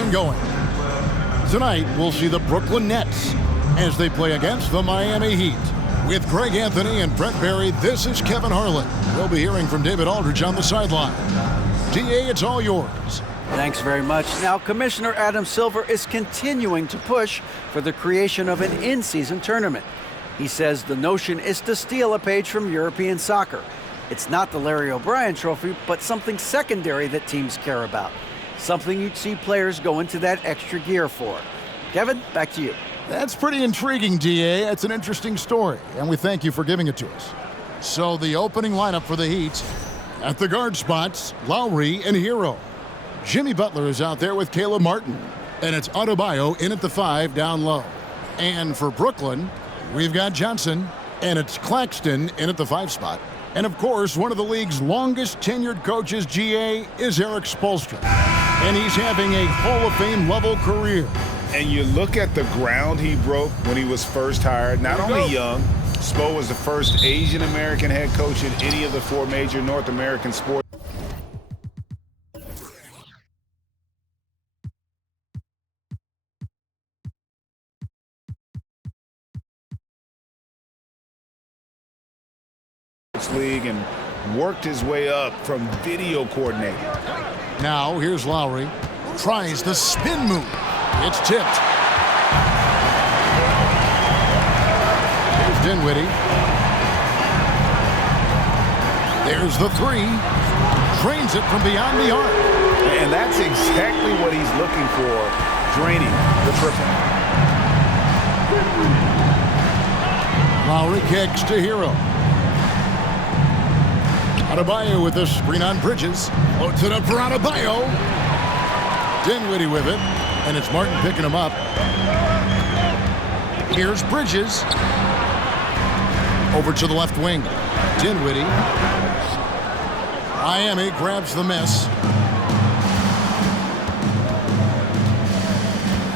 action going. Tonight, we'll see the Brooklyn Nets as they play against the Miami Heat. With Greg Anthony and Brent Barry, this is Kevin Harlan. We'll be hearing from David Aldridge on the sideline. DA, it's all yours. Thanks very much. Now, Commissioner Adam Silver is continuing to push for the creation of an in-season tournament. He says the notion is to steal a page from European soccer. It's not the Larry O'Brien Trophy, but something secondary that teams care about. Something you'd see players go into that extra gear for. Kevin, back to you. That's pretty intriguing, DA. It's an interesting story, and we thank you for giving it to us. So the opening lineup for the Heat, at the guard spots, Lowry and Hero. Jimmy Butler is out there with Caleb Martin, and it's Adebayo in at the 5 down low. And for Brooklyn, we've got Johnson, and it's Claxton in at the 5 spot. And of course, one of the league's longest tenured coaches, GA, is Eric Spoelstra. And he's having a Hall of Fame level career. And you look at the ground he broke when he was first hired. Not only young, Spo was the first Asian American head coach in any of the 4 major North American sports. League and worked his way up from video coordinator. Now here's Lowry. Tries the spin move. It's tipped. Here's Dinwiddie. There's the 3. Drains it from beyond the arc. And that's exactly what he's looking for, draining the triple. Lowry kicks to Hero. Adebayo with the screen on Bridges. Floats it up for Adebayo. Dinwiddie with it. And it's Martin picking him up. Here's Bridges. Over to the left wing. Dinwiddie. Miami grabs the miss.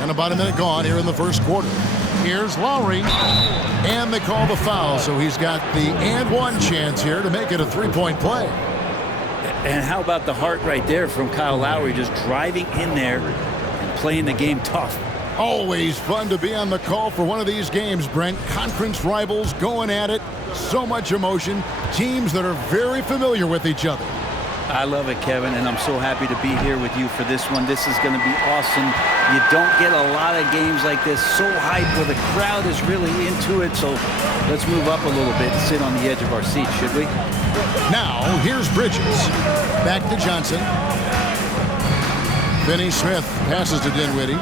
And about a minute gone here in the first quarter. Here's Lowry. And they call the foul, so he's got the and one chance here to make it a 3-point play. And how about the heart right there from Kyle Lowry, just driving in there and playing the game tough. Always fun to be on the call for one of these games, Brent. Conference rivals going at it. So much emotion. Teams that are very familiar with each other. I love it, Kevin, and I'm so happy to be here with you for this one. This is going to be awesome. You don't get a lot of games like this so hyped where the crowd is really into it. So let's move up a little bit and sit on the edge of our seats, should we? Now, here's Bridges. Back to Johnson. Finney Smith passes to Dinwiddie.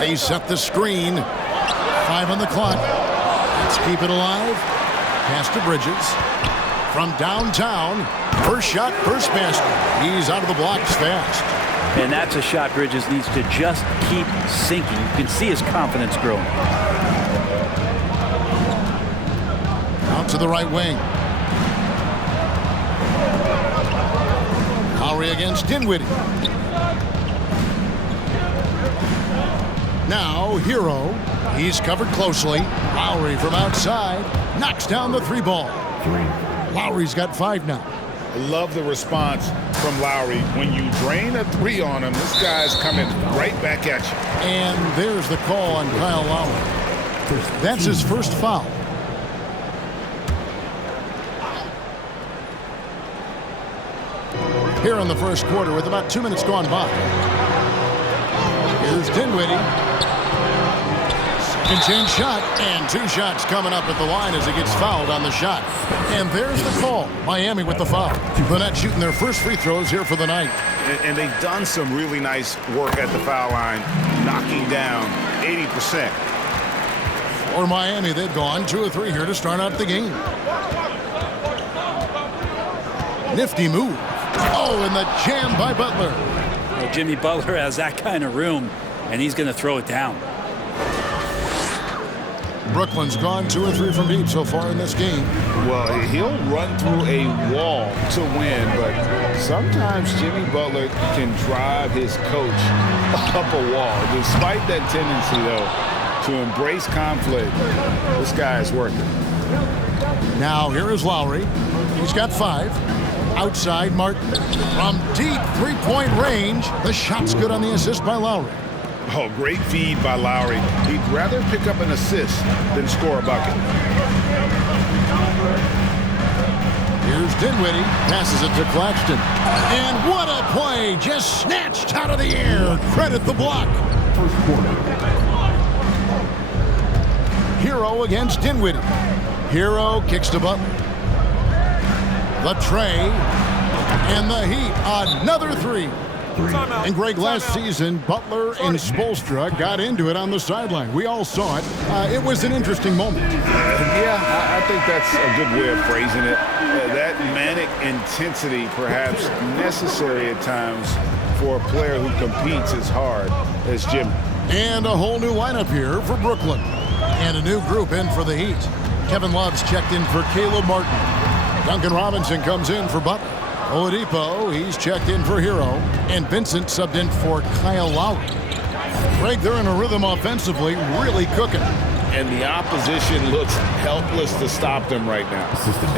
They set the screen. 5 on the clock. Let's keep it alive. Pass to Bridges. From downtown. First shot, first basket. He's out of the blocks fast. And that's a shot Bridges needs to just keep sinking. You can see his confidence growing. Out to the right wing. Lowry against Dinwiddie. Now, Hero. He's covered closely. Lowry from outside. Knocks down the 3 ball. Lowry's got 5 now. I love the response from Lowry. When you drain a 3 on him, this guy's coming right back at you. And there's the call on Kyle Lowry. That's his first foul. Here in the first quarter with about 2 minutes gone by. Here's Dinwiddie. Second chance shot, and 2 shots coming up at the line as he gets fouled on the shot. And there's the call. Miami with the foul. The Nets shooting their first free throws here for the night. And they've done some really nice work at the foul line, knocking down 80%. For Miami, they've gone 2 of 3 here to start out the game. Nifty move. Oh, and the jam by Butler. Well, Jimmy Butler has that kind of room, and he's going to throw it down. Brooklyn's gone 2 or 3 from deep so far in this game. Well, he'll run through a wall to win, but sometimes Jimmy Butler can drive his coach up a wall. Despite that tendency, though, to embrace conflict, this guy is working. Now here is Lowry. He's got 5. Outside Martin. From deep three-point range, the shot's good on the assist by Lowry. Oh, great feed by Lowry. He'd rather pick up an assist than score a bucket. Here's Dinwiddie, passes it to Claxton. And what a play, just snatched out of the air. Credit the block. First quarter. Hero against Dinwiddie. Hero kicks to Butler. The tray. And the Heat, another three. And Greg, last season, Butler and Spoelstra got into it on the sideline. We all saw it. It was an interesting moment. Yeah, I think that's a good way of phrasing it. That manic intensity, perhaps necessary at times for a player who competes as hard as Jim. And a whole new lineup here for Brooklyn. And a new group in for the Heat. Kevin Love's checked in for Caleb Martin. Duncan Robinson comes in for Butler. Oladipo, he's checked in for Hero. And Vincent subbed in for Kyle Lowry. Greg, they're in a rhythm offensively, really cooking. And the opposition looks helpless to stop them right now.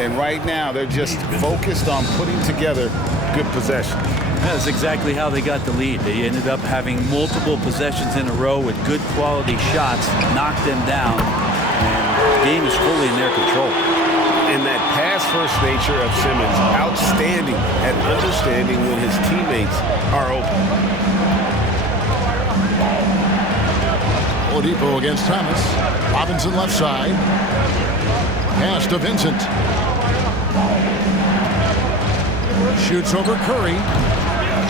And right now, they're just focused on putting together good possessions. That's exactly how they got the lead. They ended up having multiple possessions in a row with good quality shots, knocked them down, and the game is fully in their control. And that pass-first nature of Simmons, outstanding at understanding when his teammates are open. Oladipo against Thomas. Robinson left side. Pass to Vincent. Shoots over Curry.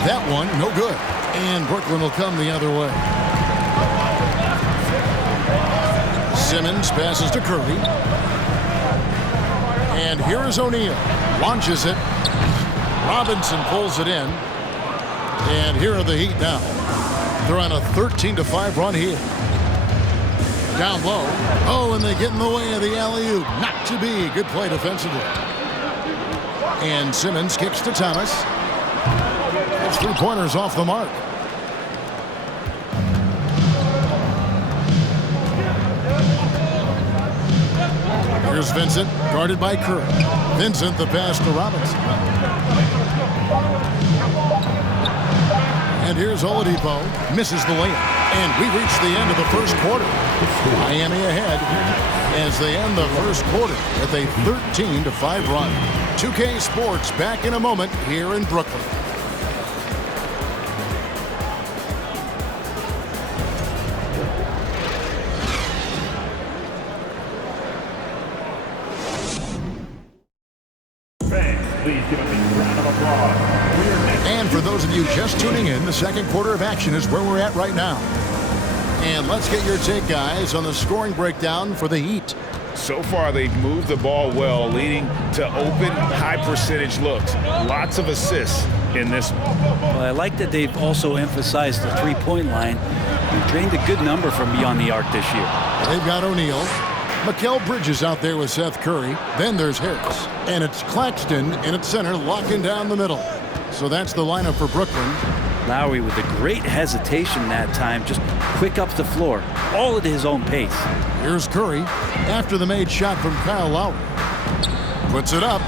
That one, no good. And Brooklyn will come the other way. Simmons passes to Curry. And here is O'Neal. Launches it. Robinson pulls it in. And here are the Heat now. They're on a 13-5 run here. Down low. Oh, and they get in the way of the alley-oop. Not to be. Good play defensively. And Simmons kicks to Thomas. That's 3-pointers off the mark. Here's Vincent, guarded by Curry. Vincent, the pass to Robinson. And here's Oladipo. Misses the layup. And we reach the end of the first quarter. Miami ahead as they end the first quarter with a 13-5 run. 2K Sports back in a moment here in Brooklyn. And for those of you just tuning in, the second quarter of action is where we're at right now. And let's get your take, guys, on the scoring breakdown for the Heat. So far, they've moved the ball well, leading to open, high-percentage looks. Lots of assists in this one. Well, I like that they've also emphasized the three-point line. They've drained a good number from beyond the arc this year. They've got O'Neal. Mikal Bridges out there with Seth Curry. Then there's Harris. And it's Claxton in at center, locking down the middle. So that's the lineup for Brooklyn. Lowry with a great hesitation that time, just quick up the floor, all at his own pace. Here's Curry after the made shot from Kyle Lowry. Puts it up.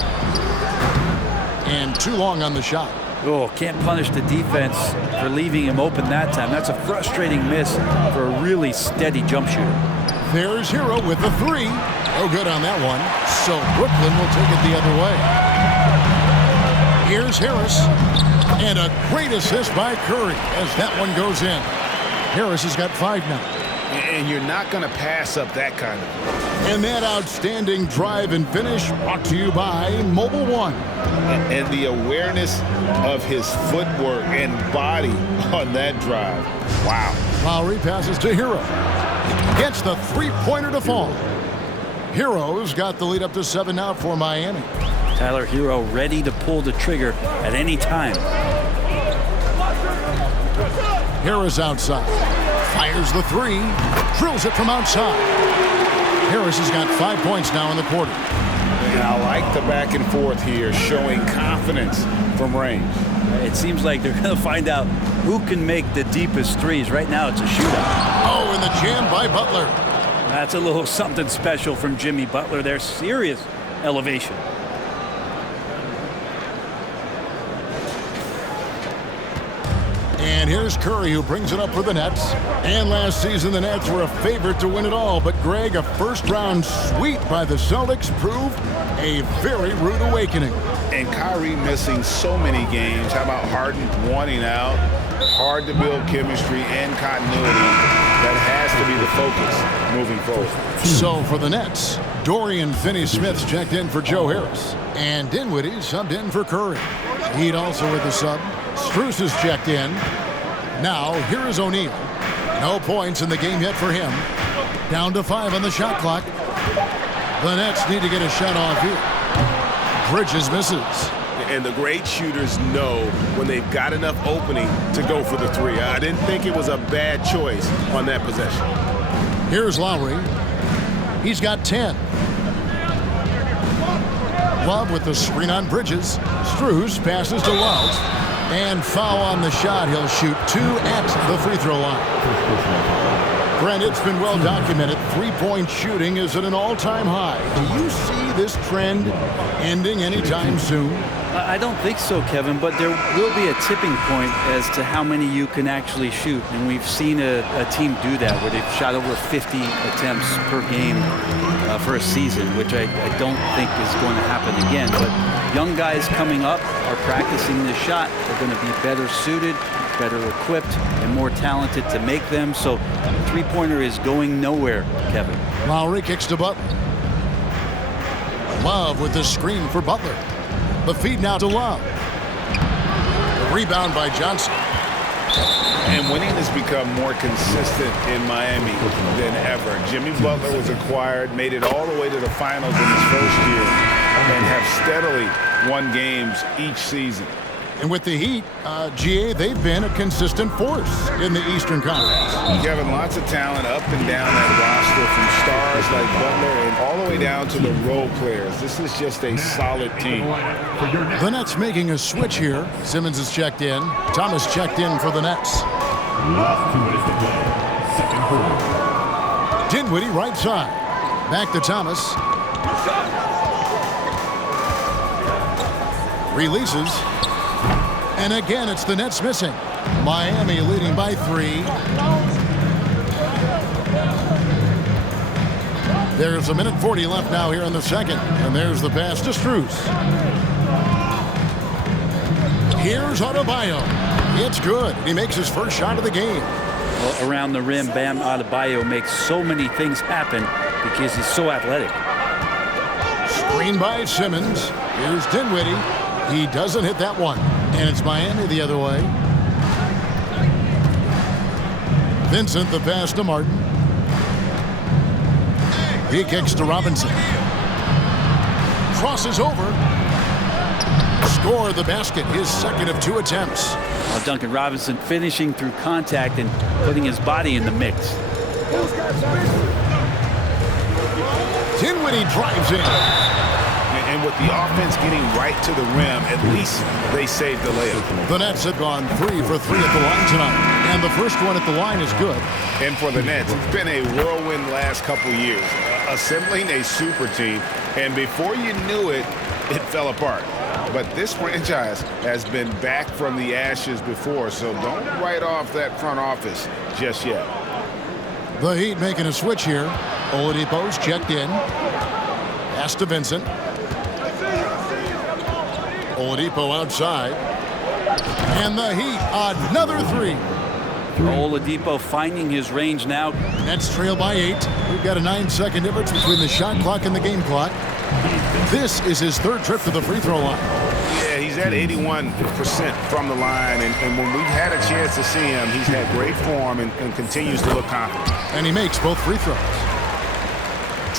And too long on the shot. Oh, can't punish the defense for leaving him open that time. That's a frustrating miss for a really steady jump shooter. There's Hero with the three. No good on that one. So Brooklyn will take it the other way. Here's Harris. And a great assist by Curry as that one goes in. Harris has got 5 now. And you're not going to pass up that kind of. And that outstanding drive and finish brought to you by Mobile One. And the awareness of his footwork and body on that drive. Wow. Lowry passes to Hero. Gets the three-pointer to fall. Hero's got the lead up to 7 now for Miami. Tyler Hero ready to pull the trigger at any time. Harris outside. Fires the three. Drills it from outside. Harris has got 5 points now in the quarter. And I like the back and forth here, showing confidence from range. It seems like they're going to find out who can make the deepest threes. Right now it's a shootout. Oh, and the jam by Butler. That's a little something special from Jimmy Butler there. Serious elevation. And here's Curry, who brings it up for the Nets. And last season, the Nets were a favorite to win it all. But, Greg, a first-round sweep by the Celtics proved a very rude awakening. And Kyrie missing so many games. How about Harden wanting out? Hard to build chemistry and continuity. That has to be the focus moving forward. So for the Nets, Dorian Finney-Smith's checked in for Joe Harris. And Dinwiddie subbed in for Curry. Heat also with the sub. Strus is checked in. Now, here is O'Neal. No points in the game yet for him. Down to 5 on the shot clock. The Nets need to get a shot off here. Bridges misses. And the great shooters know when they've got enough opening to go for the three. I didn't think it was a bad choice on that possession. Here's Lowry. He's got 10. Love with the screen on Bridges. Strus passes to Love. And foul on the shot. He'll shoot 2 at the free throw line. Brent, it's been well documented. Three-point shooting is at an all-time high. Do you see this trend ending anytime soon? I don't think so, Kevin, but there will be a tipping point as to how many you can actually shoot. And we've seen a team do that where they've shot over 50 attempts per game for a season, which I don't think is going to happen again. But young guys coming up are practicing this shot. They're going to be better suited, better equipped, and more talented to make them. So the three-pointer is going nowhere, Kevin. Lowry kicks to Butler. Love with the screen for Butler. The feed now to Love. The rebound by Johnson. And winning has become more consistent in Miami than ever. Jimmy Butler was acquired, made it all the way to the finals in his first year, and have steadily won games each season. And with the Heat, GA, they've been a consistent force in the Eastern Conference. Kevin, lots of talent up and down that roster, from stars like Butler and all the way down to the role players. This is just a solid team. The Nets making a switch here. Simmons is checked in. Thomas checked in for the Nets. Dinwiddie right side. Back to Thomas. Releases. And again, it's the Nets missing. Miami leading by 3. There's 1:40 left now here in the second. And there's the pass to Strus. Here's Adebayo. It's good. He makes his first shot of the game. Well, around the rim, Bam Adebayo makes so many things happen because he's so athletic. Screen by Simmons. Here's Dinwiddie. He doesn't hit that one. And it's Miami the other way. Vincent, the pass to Martin. He kicks to Robinson. Crosses over. Score the basket, his second of 2 attempts. Well, Duncan Robinson finishing through contact and putting his body in the mix. Dinwiddie drives in. And with the offense getting right to the rim, at least they saved the layup. The Nets have gone 3 for 3 at the line tonight. And the first one at the line is good. And for the Nets, it's been a whirlwind last couple years. Assembling a super team, and before you knew it, it fell apart. But this franchise has been back from the ashes before, so don't write off that front office just yet. The Heat making a switch here. Oladipo's checked in. Pass to Vincent. Oladipo outside. And the Heat, another 3. Oladipo finding his range now. Nets trail by 8. We've got a 9-second difference between the shot clock and the game clock. This is his 3rd trip to the free throw line. Yeah, he's at 81% from the line, and when we've had a chance to see him, he's had great form and continues to look confident. And he makes both free throws.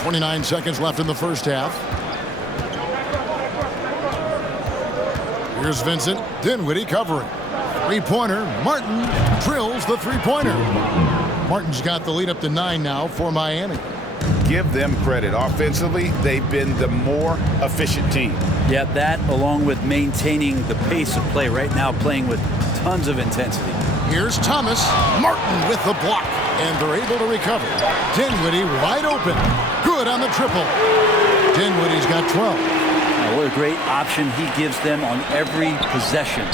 29 seconds left in the first half. Here's Vincent. Dinwiddie covering. Three-pointer. Martin drills the three-pointer. Martin's got the lead up to 9 now for Miami. Give them credit. Offensively, they've been the more efficient team. Yeah, that along with maintaining the pace of play right now, playing with tons of intensity. Here's Thomas. Martin with the block. And they're able to recover. Dinwiddie wide open. Good on the triple. Dinwiddie's got 12. What a great option he gives them on every possession.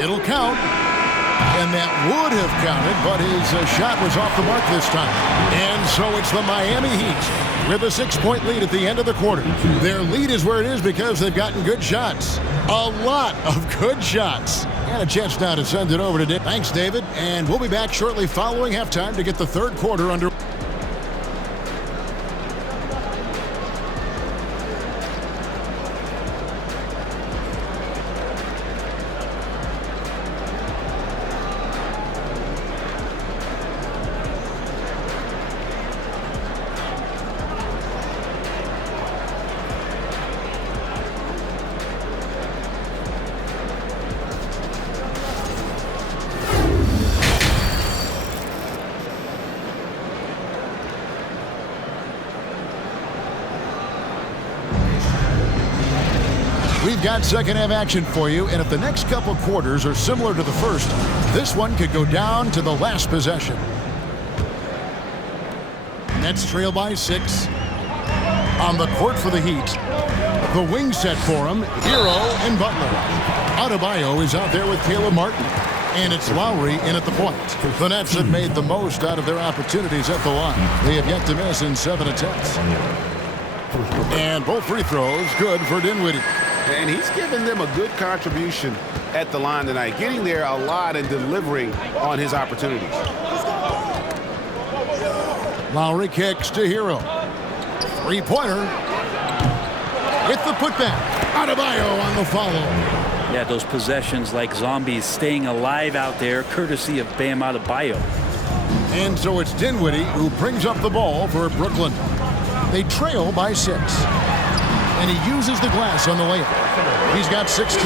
It'll count. And that would have counted, but his shot was off the mark this time. And so it's the Miami Heat with a 6-point lead at the end of the quarter. Their lead is where it is because they've gotten good shots. A lot of good shots. And a chance now to send it over to David. Thanks, David. And we'll be back shortly following halftime to get the third quarter under. We've got second half action for you, and if the next couple quarters are similar to the first, this one could go down to the last possession. Nets trail by 6. On the court for the Heat, the wing set for him, Hero and Butler. Adebayo is out there with Caleb Martin, and it's Lowry in at the point. The Nets have made the most out of their opportunities at the line. They have yet to miss in 7 attempts. And both free throws good for Dinwiddie. And he's given them a good contribution at the line tonight, getting there a lot and delivering on his opportunities. Lowry kicks to Hero. Three-pointer. With the putback. Adebayo on the follow. Yeah, those possessions like zombies staying alive out there, courtesy of Bam Adebayo. And so it's Dinwiddie who brings up the ball for Brooklyn. They trail by 6. And he uses the glass on the layup. He's got 16.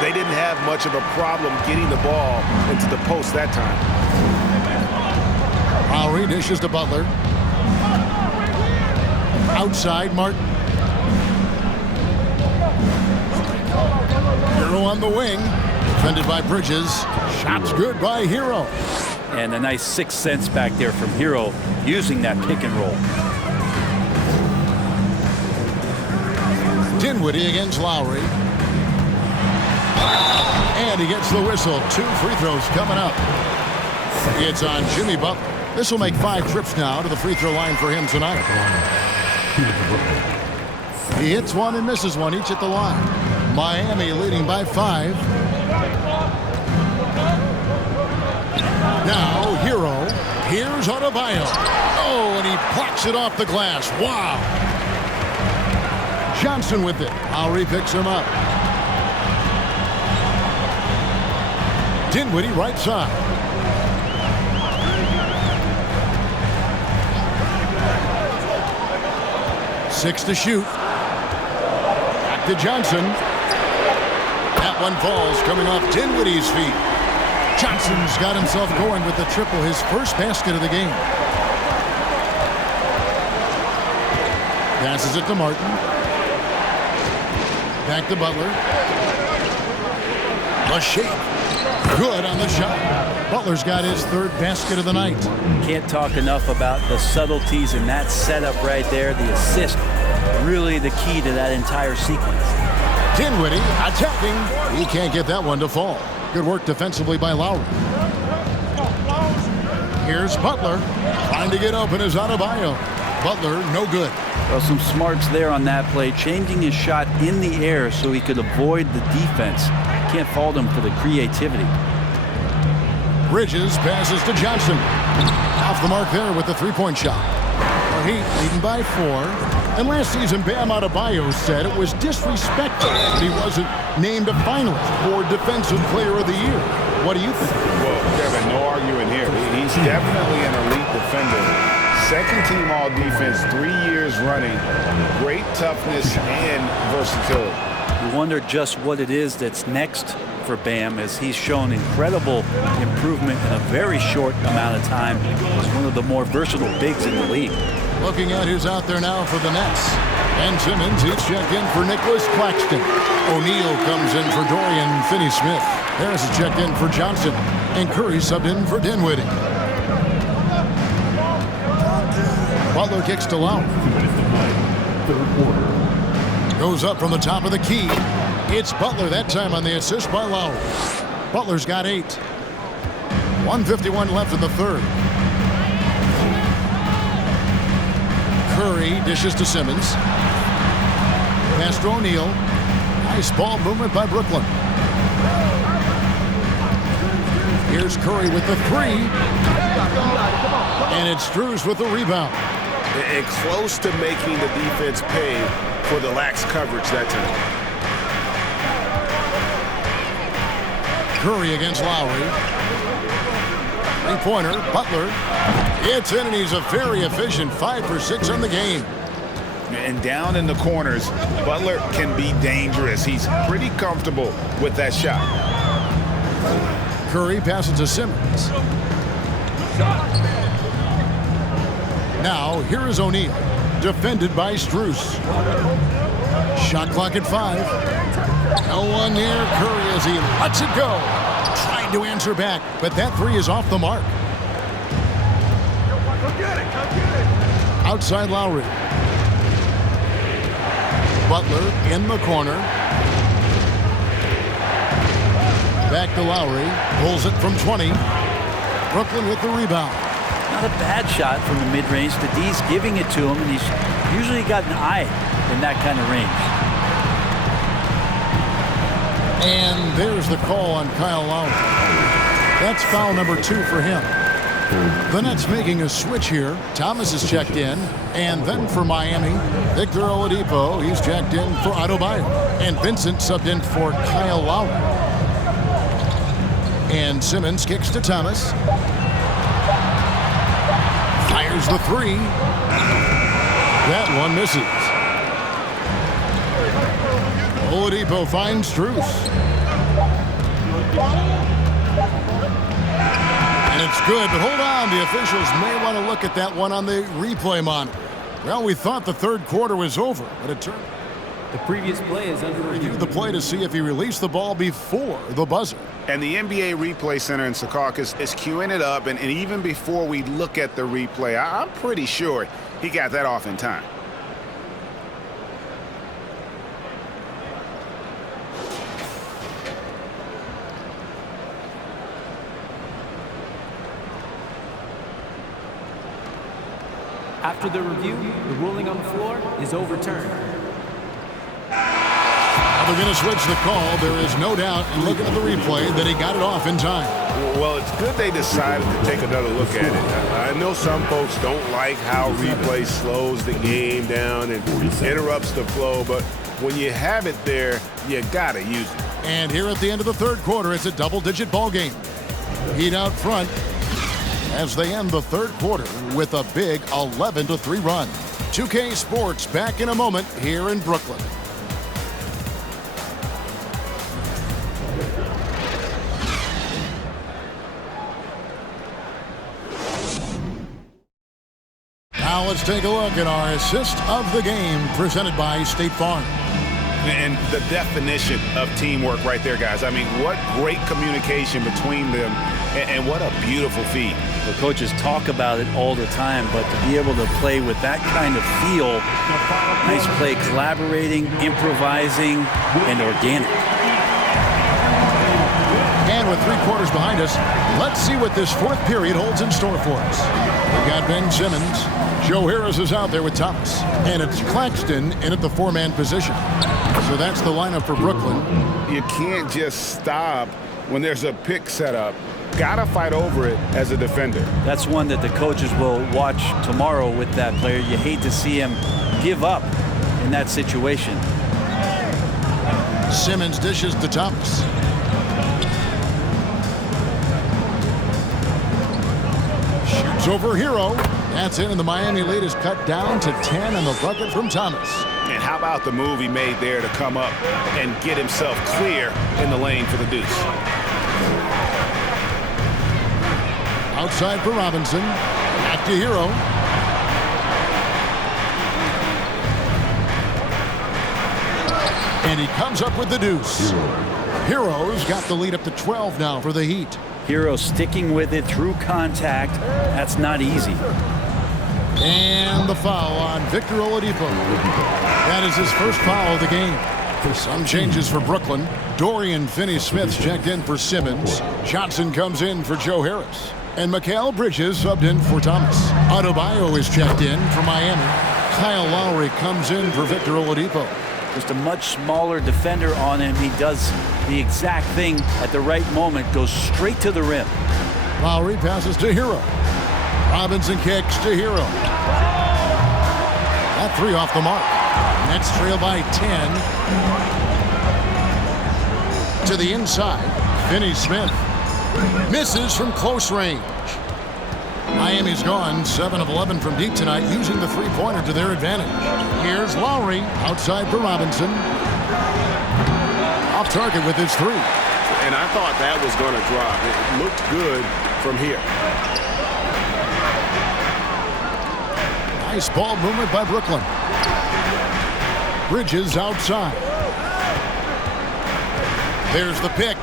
They didn't have much of a problem getting the ball into the post that time. Lowry dishes to Butler. Outside, Martin. Hero on the wing. Defended by Bridges. Shots good by Hero. And a nice 6 cents back there from Hero using that pick and roll. Dinwiddie against Lowry. And he gets the whistle. 2 free throws coming up. It's on Jimmy Butler. This will make 5 trips now to the free throw line for him tonight. He hits one and misses one, each at the line. Miami leading by 5. Now Hero. Here's Adebayo. Oh, and he plucks it off the glass. Wow. Johnson with it. Lowry picks him up. Dinwiddie right side. Six to shoot. Back to Johnson. That one falls, coming off Dinwiddie's feet. Johnson's got himself going with the triple, his first basket of the game. Passes it to Martin. Back to Butler. A shake. Good on the shot. Butler's got his 3rd basket of the night. Can't talk enough about the subtleties in that setup right there. The assist, really the key to that entire sequence. Dinwiddie attacking. He can't get that one to fall. Good work defensively by Lowry. Here's Butler. Trying to get open is Adebayo. Butler, no good. Well, some smarts there on that play, changing his shot in the air so he could avoid the defense. Can't fault him for the creativity. Bridges passes to Johnson. Off the mark there with the 3-point shot. The Heat leading by 4. And last season, Bam Adebayo said it was disrespectful that he wasn't named a finalist for Defensive Player of the Year. What do you think? Well, Kevin, no arguing here. He's definitely an elite defender. Second team all defense, 3 years running. Great toughness and versatility. You wonder just what it is that's next for Bam, as he's shown incredible improvement in a very short amount of time. He's one of the more versatile bigs in the league. Looking at who's out there now for the Nets. Ben Simmons, he's checked in for Nicholas Claxton. O'Neal comes in for Dorian Finney-Smith. Harris is checked in for Johnson. And Curry subbed in for Dinwiddie. Butler kicks to Lowry. Goes up from the top of the key. It's Butler that time on the assist by Lowry. Butler's got 8. 1:51 left in the third. Curry dishes to Simmons. Pass to O'Neal. Nice ball movement by Brooklyn. Here's Curry with the three. And it's Strus with the rebound. And close to making the defense pay for the lax coverage that time. Curry against Lowry. Three-pointer, Butler. It's in, and he's a very efficient 5 for 6 on the game. And down in the corners, Butler can be dangerous. He's pretty comfortable with that shot. Curry passes to Simmons. Now, here is O'Neal, defended by Strus. Shot clock at 5. No one near Curry as he lets it go. Trying to answer back, but that three is off the mark. Outside Lowry. Butler in the corner. Back to Lowry. Pulls it from 20. Brooklyn with the rebound. Not a bad shot from the mid-range. The D's giving it to him, and he's usually got an eye in that kind of range. And there's the call on Kyle Lowry. That's foul number 2 for him. The Nets making a switch here. Thomas is checked in. And then for Miami, Victor Oladipo. He's checked in for Adebayo. And Vincent subbed in for Kyle Lowry. And Simmons kicks to Thomas. Fires the three. That one misses. Oladipo finds Strus. And it's good, but hold on. The officials may want to look at that one on the replay monitor. Well, we thought the third quarter was over, but it turned. The previous play is under review. The play to see if he released the ball before the buzzer. And the NBA Replay Center in Secaucus is queuing it up, and even before we look at the replay, I'm pretty sure he got that off in time. After the review, the ruling on the floor is overturned. They're going to switch the call. There is no doubt, in looking at the replay, that he got it off in time. Well, it's good they decided to take another look at it. I know some folks don't like how replay slows the game down and interrupts the flow, but when you have it there, you got to use it. And here at the end of the third quarter, it's a double-digit ball game. Heat out front as they end the third quarter with a big 11-3 run. 2K Sports back in a moment here in Brooklyn. Now let's take a look at our assist of the game presented by State Farm. And the definition of teamwork right there, guys. I mean, what great communication between them, and what a beautiful feat. The coaches talk about it all the time, but to be able to play with that kind of feel, nice play, collaborating, improvising, and organic. And with 3 quarters behind us, let's see what this fourth period holds in store for us. We've got Ben Simmons. Joe Harris is out there with Thomas. And it's Claxton in at the 4-man position. So that's the lineup for Brooklyn. You can't just stop when there's a pick set up. Gotta fight over it as a defender. That's one that the coaches will watch tomorrow with that player. You hate to see him give up in that situation. Simmons dishes to Thomas. Shoots over Hero. That's in, and the Miami lead is cut down to 10 on the bucket from Thomas. And how about the move he made there to come up and get himself clear in the lane for the deuce? Outside for Robinson. Back to Hero. And he comes up with the deuce. Hero's got the lead up to 12 now for the Heat. Hero sticking with it through contact. That's not easy. And the foul on Victor Oladipo. That is his first foul of the game. Some changes for Brooklyn. Dorian Finney-Smith checked in for Simmons. Johnson comes in for Joe Harris. And Mikal Bridges subbed in for Thomas. Adebayo is checked in for Miami. Kyle Lowry comes in for Victor Oladipo. Just a much smaller defender on him. He does the exact thing at the right moment, goes straight to the rim. Lowry passes to Hero. Robinson kicks to Hero. That three off the mark. Nets trail by 10. To the inside. Finney-Smith misses from close range. Miami's gone 7 of 11 from deep tonight, using the three-pointer to their advantage. Here's Lowry outside for Robinson. Off target with his three. And I thought that was going to drop. It looked good from here. Nice ball movement by Brooklyn. Bridges outside. There's the pick.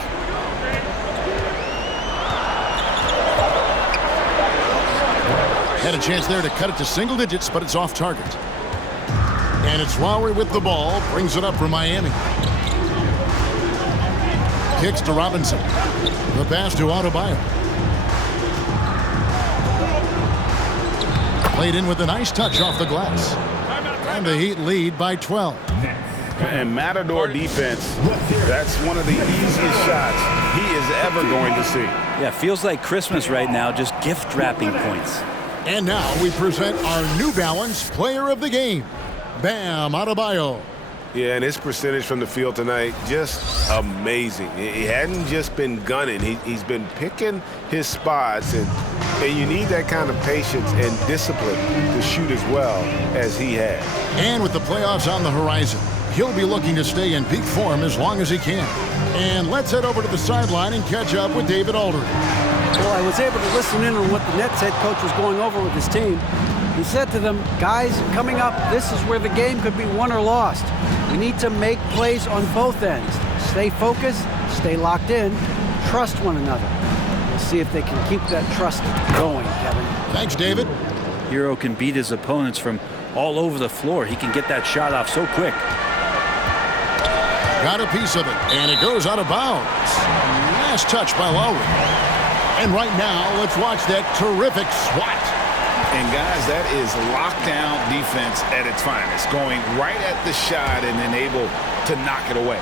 Had a chance there to cut it to single digits, but it's off target. And it's Lowry with the ball. Brings it up for Miami. Kicks to Robinson. The pass to Adebayo. Played in with a nice touch off the glass. And the Heat lead by 12. And Matador defense, that's one of the easiest shots he is ever going to see. Yeah, feels like Christmas right now, just gift wrapping points. And now we present our New Balance Player of the Game, Bam Adebayo. Yeah, and his percentage from the field tonight, just amazing. He hadn't just been gunning. He's been picking his spots, and you need that kind of patience and discipline to shoot as well as he had. And with the playoffs on the horizon, he'll be looking to stay in peak form as long as he can. And let's head over to the sideline and catch up with David Aldridge. Well, I was able to listen in on what the Nets head coach was going over with his team. He said to them, guys, coming up, this is where the game could be won or lost. We need to make plays on both ends. Stay focused, stay locked in, trust one another. We'll see if they can keep that trust going, Kevin. Thanks, David. Hero can beat his opponents from all over the floor. He can get that shot off so quick. Got a piece of it, and it goes out of bounds. Last touch by Lowry. And right now, let's watch that terrific swat. And guys, that is lockdown defense at its finest, going right at the shot and then able to knock it away.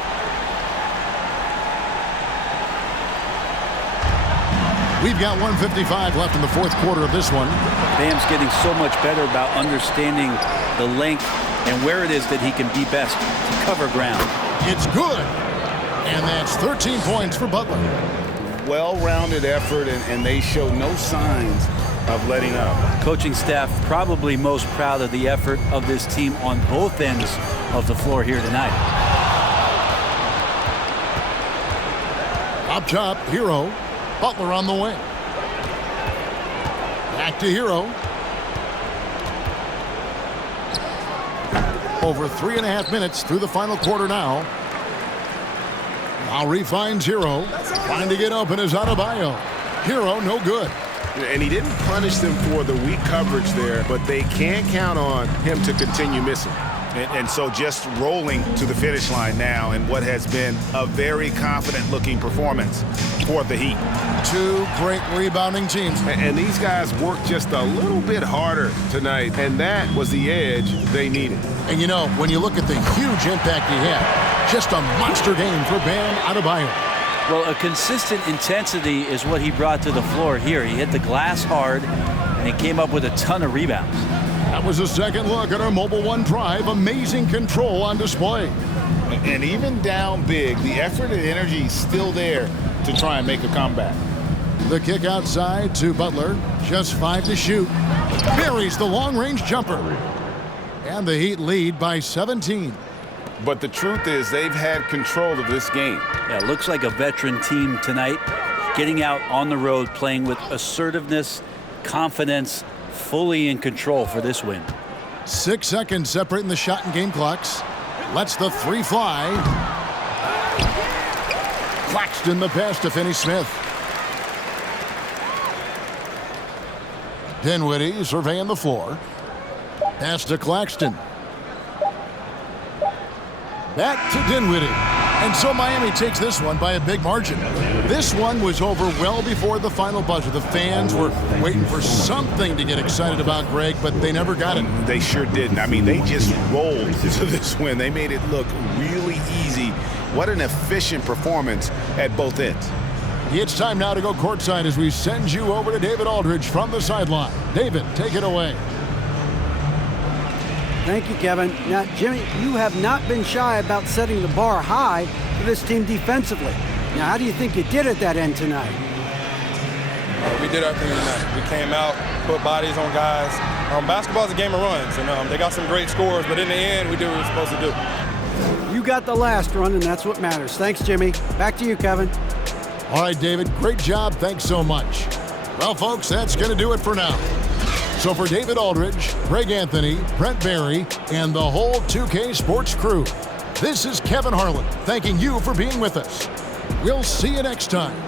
We've got 1:55 left in the fourth quarter of this one. Bam's getting so much better about understanding the length and where it is that he can be best to cover ground. It's good. And that's 13 points for Butler. Well-rounded effort, and they show no signs of letting up. Coaching staff probably most proud of the effort of this team on both ends of the floor here tonight. Up top, Hero. Butler on the wing. Back to Hero. Over 3.5 minutes through the final quarter now. Lowry finds Hero. Trying to get open is Adebayo. Hero, no good. And he didn't punish them for the weak coverage there, but they can't count on him to continue missing. And so just rolling to the finish line now in what has been a very confident-looking performance for the Heat. Two great rebounding teams. And these guys worked just a little bit harder tonight, and that was the edge they needed. And you know, when you look at the huge impact he had, just a monster game for Bam Adebayo. Well, a consistent intensity is what he brought to the floor here. He hit the glass hard, and he came up with a ton of rebounds. That was a second look at our Mobile One drive. Amazing control on display. And even down big, the effort and energy is still there to try and make a comeback. The kick outside to Butler. Just 5 to shoot. Buries the long-range jumper. And the Heat lead by 17. But the truth is they've had control of this game. Yeah, looks like a veteran team tonight, getting out on the road, playing with assertiveness, confidence, fully in control for this win. 6 seconds separating the shot and game clocks. Lets the three fly. Claxton the pass to Finney-Smith. Dinwiddie surveying the floor. Pass to Claxton. back to Dinwiddie. And so Miami takes this one by a big margin. This one was over well before the final buzzer. The fans were waiting for something to get excited about, Greg, but they never got it. They sure didn't. I mean, they just rolled to this win. They made it look really easy. What an efficient performance at both ends. It's time now to go courtside as we send you over to David Aldridge from the sideline. David, take it away. Thank you, Kevin. Now, Jimmy, you have not been shy about setting the bar high for this team defensively. Now, how do you think you did at that end tonight? We did our thing tonight. We came out, put bodies on guys. Basketball's a game of runs, and they got some great scores, but in the end, we did what we were supposed to do. You got the last run, and that's what matters. Thanks, Jimmy. Back to you, Kevin. All right, David, great job. Thanks so much. Well, folks, that's going to do it for now. So for David Aldridge, Greg Anthony, Brent Barry, and the whole 2K Sports crew, this is Kevin Harlan thanking you for being with us. We'll see you next time.